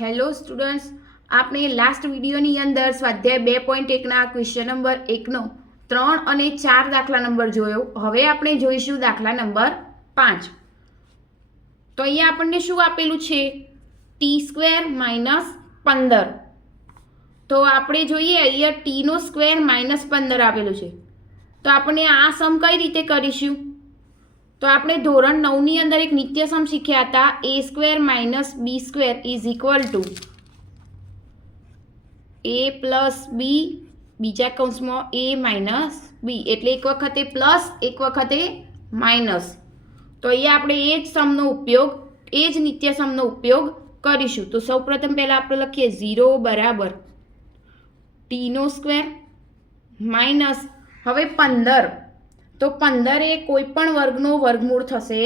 Hello students, આપણે last વિડીયોની અંદર સ્વાધ્યાય 2.1ના ક્વેશ્ચન નંબર 1નો 3 અને 4 દાખલા નંબર જોયો. હવે આપણે જોઈશું દાખલા નંબર 5. તો અહીંયા આપણને શું આપેલું છે? t² - 15. તો આપણે જોઈએ અહીંયા t નો સ્ક્વેર -15 આપેલું છે. તો આપણે આ સમ કઈ રીતે કરીશું? તો આપણે ધોરણ 9ની અંદર એક નિત્ય સમ શીખ્યા હતા. a² - b² = a + b બીજા કૌંસમાં a - b, એટલે એક વખતે પ્લસ એક વખતે માઇનસ. તો અહીંયા આપણે એ જ સમનો ઉપયોગ, એ જ નિત્ય સમનો ઉપયોગ કરીશું. તો સૌપ્રથમ પહેલાં આપણે લખીએ 0 બરાબર t² માઇનસ હવે 15. તો 15 એ કોઈ પણ વર્ગનો વર્ગમૂળ થશે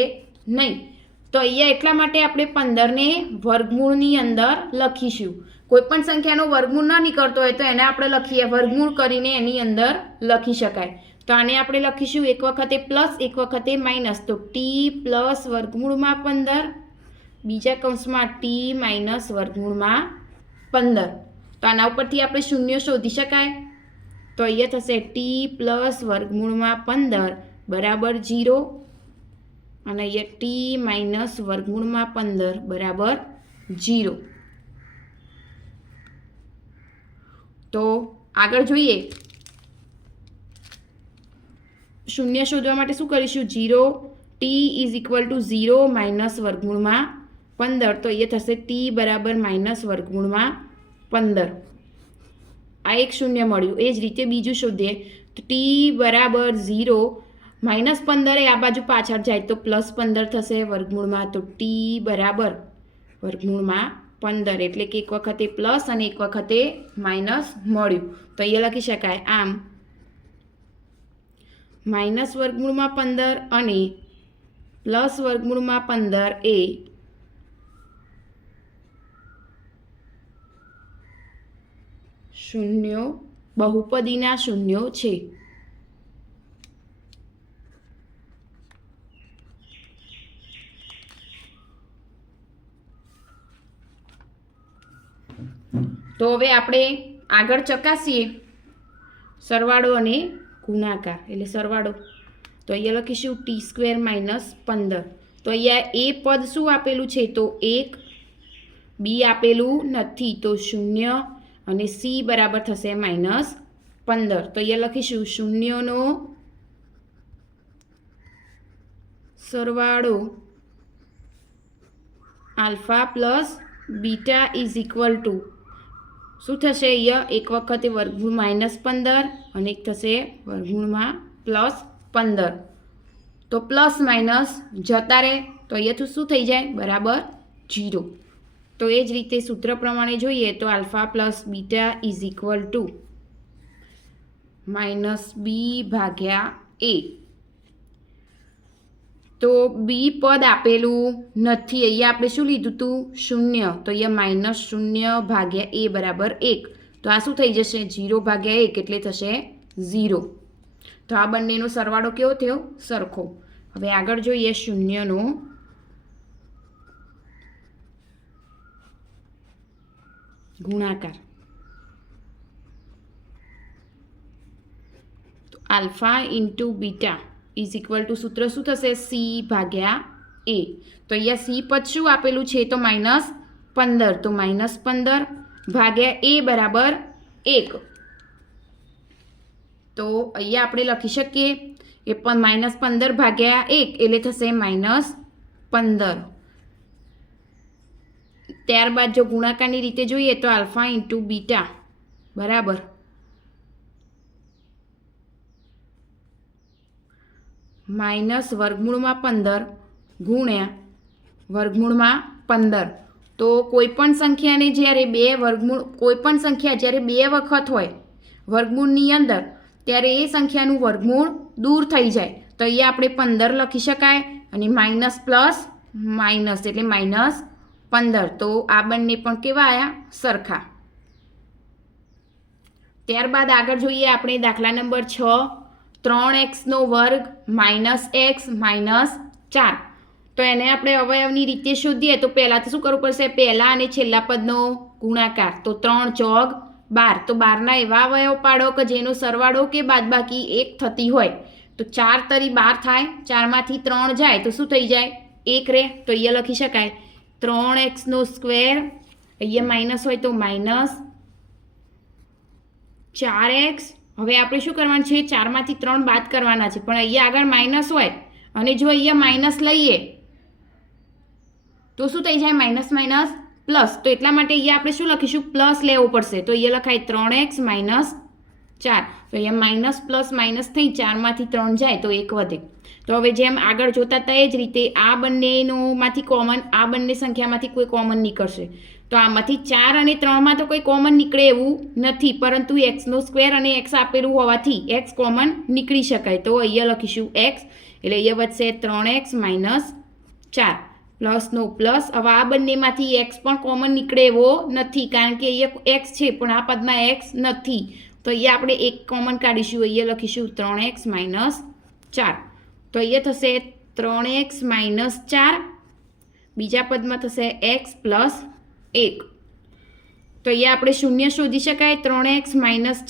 નહીં. તો અહીંયા એટલા માટે આપણે 15ને વર્ગમૂળની અંદર લખીશું. કોઈ પણ સંખ્યાનો વર્ગમૂળ ન નીકળતો હોય તો એને આપણે લખીએ, વર્ગમૂળ કરીને એની અંદર લખી શકાય. તો આને આપણે લખીશું એક વખતે પ્લસ એક વખતે માઇનસ. તો t પ્લસ વર્ગમૂળમાં 15 બીજા કૌંસમાં t માઇનસ વર્ગમૂળમાં 15. તો આના ઉપરથી આપણે શૂન્ય શોધી શકાય. તો અહીંયા થશે t પ્લસ વર્ગમૂળમાં 15 બરાબર 0 અને અહીંયા t માઇનસ વર્ગમૂળમાં 15 બરાબર 0. તો આગળ જોઈએ, શૂન્ય શોધવા માટે શું કરીશું? 0 t = 0 માઇનસ વર્ગમૂળમાં 15. તો અહીંયા થશે t બરાબર માઇનસ વર્ગમૂળમાં 15. આ એક શૂન્ય મળ્યું. એ જ રીતે બીજું શોધીએ તો t બરાબર 0 -15 એ આ બાજુ પાછળ જાય તો +15 થશે વર્ગમૂળમાં. તો t બરાબર વર્ગમૂળમાં 15, એટલે કે એક વખતે પ્લસ અને એક વખતે માઇનસ મળ્યું. તો અહીંયા લખી શકાય આમ માઇનસ વર્ગમૂળમાં 15 અને પ્લસ વર્ગમૂળમાં 15 એ શૂન્યો, બહુપદીના શૂન્યો છે. તો હવે આપણે આગળ ચકાસીએ સરવાળો અને ગુણાકાર, એટલે સરવાળો. તો અહીંયા લખીશું t² - 15. તો અહીંયા એ પદ શું આપેલું છે? તો 1, b આપેલું નથી તો 0 અને c બરાબર થશે -15. તો અહીંયા લખીશું શૂન્યનો સરવાળો આલ્ફા પ્લસ બીટા = શું થશે? અહીંયા એક વખતે વર્ગમૂળ -15 અને એક થશે વર્ગમૂળમાં +15. તો પ્લસ માઇનસ જતા રહે તો અહીંયાથી શું થઈ જાય? બરાબર 0. તો એ જ રીતે સૂત્ર પ્રમાણે જોઈએ તો આલ્ફા પ્લસ બીટા = -b/a. તો બી પદ આપેલું નથી. અહીંયા આપણે શું લીધું હતું? 0. તો અહીંયા -0/a બરાબર 1. તો આ શું થઈ જશે? 0/1 એટલે થશે 0. તો આ બંનેનો સરવાળો કેવો થયો? સરખો. હવે આગળ જોઈએ શૂન્યનો ગુણાકાર. તો આલ્ફા × બીટા = સૂત્ર શું થશે? c/a. તો અહીંયા c પદ શું આપેલું છે? તો -15. તો -15/a બરાબર 1. તો અહીંયા આપણે લખી શકીએ એ પણ -15/1 એટલે થશે -15. ત્યારબાદ જો ગુણાકારની રીતે જોઈએ તો આલ્ફા × બીટા બરાબર માઇનસ વર્ગમૂળમાં 15 ગુણ્યા વર્ગમૂળમાં 15. તો કોઈપણ સંખ્યાને જ્યારે કોઈપણ સંખ્યા જ્યારે 2 વખત હોય વર્ગમૂળની અંદર ત્યારે એ સંખ્યાનું વર્ગમૂળ દૂર થઈ જાય. તો અહીંયા આપણે 15 લખી શકાય અને માઇનસ પ્લસ માઇનસ એટલે -15. તો આ બંને પણ કેવા આવ્યા? સરખા. ત્યારબાદ આગળ જોઈએ આપણે દાખલા નંબર 6. 3x² - x - 4. તો એને આપણે અવયવની રીતે શોધીએ તો પહેલાં તો શું કરવું પડશે, પહેલાં અને છેલ્લા પદનો ગુણાકાર. તો 3 ચોક 12. તો 12ના એવા અવયવ પાડો કે જેનો સરવાળો કે બાદબાકી 1 થતી હોય. તો 4 તરી 12 થાય, 4માંથી 3 જાય તો શું થઈ જાય, 1 રહે. તો અહીંયા લખી શકાય 3x², અહીંયા માઇનસ હોય તો -4x. હવે આપણે શું કરવાનું છે, 4માંથી 3 બાદ કરવાના છે, પણ અહીંયા આગળ માઇનસ હોય અને જો અહીંયા માઇનસ લઈએ તો શું થઈ જાય, માઇનસ માઇનસ પ્લસ. તો એટલા માટે અહીંયા આપણે શું લખીશું, પ્લસ લેવું પડશે. તો અહીંયા લખાય 3x - 4. તો અહીંયા માઇનસ પ્લસ માઇનસ થઈ 4માંથી 3 જાય તો 1 વધે. તો હવે જેમ આગળ જોતા હતા એ જ રીતે આ બંનેમાંથી કોમન, આ બંને સંખ્યામાંથી કોઈ કોમન નીકળશે. તો આમાંથી 4 અને 3માં તો કોઈ કોમન નીકળે એવું નથી, પરંતુ x² અને x આપેલું હોવાથી x કોમન નીકળી શકાય. તો અહીંયા લખીશું x, એટલે અહીંયા વધશે 3x - 4 પ્લસનો પ્લસ. હવે આ બંનેમાંથી x પણ કોમન નીકળે એવો નથી, કારણ કે અહીંયા x છે પણ આ પદમાં x નથી. તો અહીંયા આપણે એક કોમન કાઢીશું, અહીંયા લખીશું 3x - 4. તો અહીંયા થશે 3x - 4, બીજા પદમાં થશે x + 1. તો અહીંયા આપણે શૂન્ય શોધી શકાય, 3x -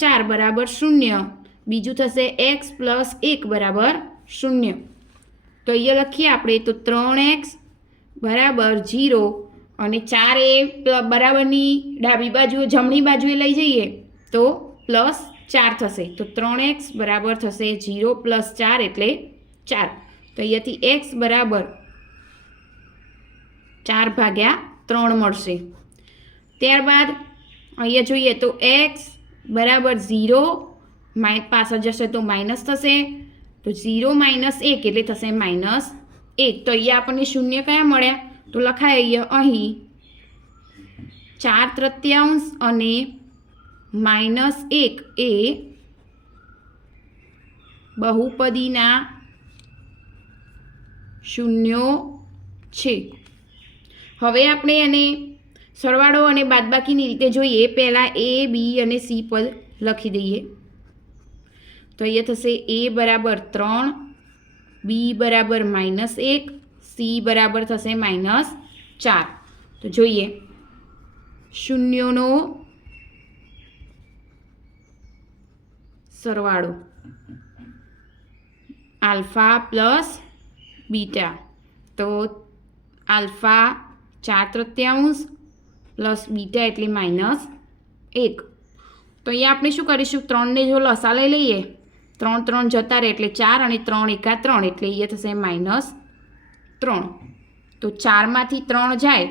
4 બરાબર 0. બીજું થશે x + 1 બરાબર 0. તો અહીંયા લખીએ આપણે તો 3x બરાબર 0 અને 4 એ બરાબરની ડાબી બાજુ જમણી બાજુએ લઈ જઈએ તો +4 થશે. તો 3x બરાબર થશે 0 + 4 એટલે 4. તો અહીંયાથી x બરાબર 4/3 મળશે. ત્યારબાદ અહીંયા જોઈએ તો x બરાબર 0, પાછળ જશે તો માઇનસ થશે. તો 0 - 1 એટલે થશે -1. તો અહીંયા આપણને શૂન્ય કયા મળ્યા, તો લખાય અહીંયા અહીં 4/3 અને -1 એ બહુપદીના શૂન્યો છે. હવે આપણે એને સરવાળો અને બાદબાકીની રીતે જોઈએ. પહેલાં a, b અને c પદ લખી દઈએ. તો અહીંયા થશે a બરાબર 3, b બરાબર -1, c બરાબર થશે -4. તો જોઈએ શૂન્યોનો સરવાળો આલ્ફા પ્લસ બીટા. તો આલ્ફા 4/3 પ્લસ બીટા એટલે -1. તો અહીંયા આપણે શું કરીશું, 3ને જો લસા લઈ લઈએ, 3 3 જતા રહે એટલે 4 અને 3 × 3 એટલે અહીંયા થશે -3. તો 4માંથી 3 જાય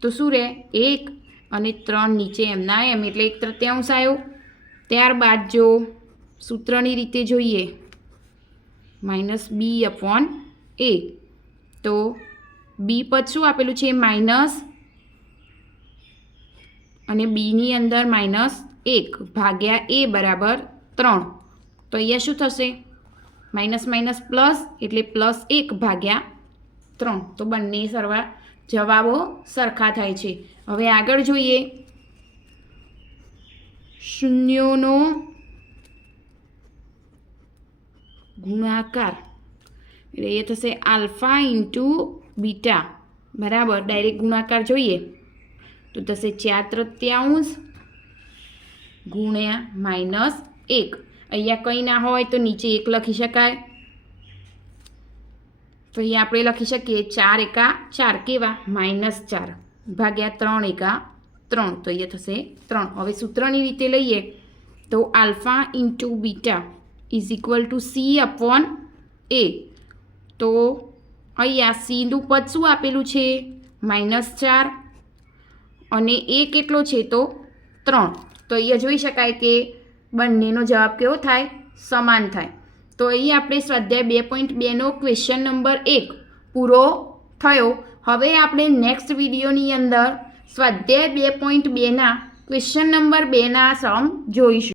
તો શું રહે, 1 અને 3 નીચે એમના એમ એટલે 1/3 આવ્યો. ત્યારબાદ જો સૂત્રની રીતે જોઈએ -b/a. તો b પદ શું આપેલું છે, માઇનસ અને બીની અંદર -1 ભાગ્યા a બરાબર 3. તો અહીંયા શું થશે, માઇનસ માઇનસ પ્લસ એટલે +1/3. તો બંને જવાબો સરખા થાય છે. હવે આગળ જોઈએ શૂન્યોનો ગુણાકાર, એટલે એ થશે આલ્ફા × બીટા બરાબર, ડાયરેક્ટ ગુણાકાર જોઈએ તો થશે 4/3 ગુણ્યા -1. અહીંયા કંઈ ના હોય તો નીચે 1 લખી શકાય. તો અહીંયા આપણે લખી શકીએ 4 એકા 4 કેવા, -4 ભાગ્યા 3 એકા 3. તો અહીંયા થશે 3. હવે સૂત્રની રીતે લઈએ તો આલ્ફા × બીટા = c/a. તો અહીંયા cનું પદ શું આપેલું છે, -4 અને a કેટલો છે તો 3. તો અહીંયા જોઈ શકાય કે બંનેનો જવાબ કેવો થાય, સમાન થાય. તો અહીં આપણે સ્વાધ્યાય 2.2નો ક્વેશ્ચન નંબર 1 પૂરો થયો. હવે આપણે નેક્સ્ટ વિડીયોની અંદર સ્વાધ્યાય 2.2ના ક્વેશ્ચન નંબર 2ના સમ જોઈશું.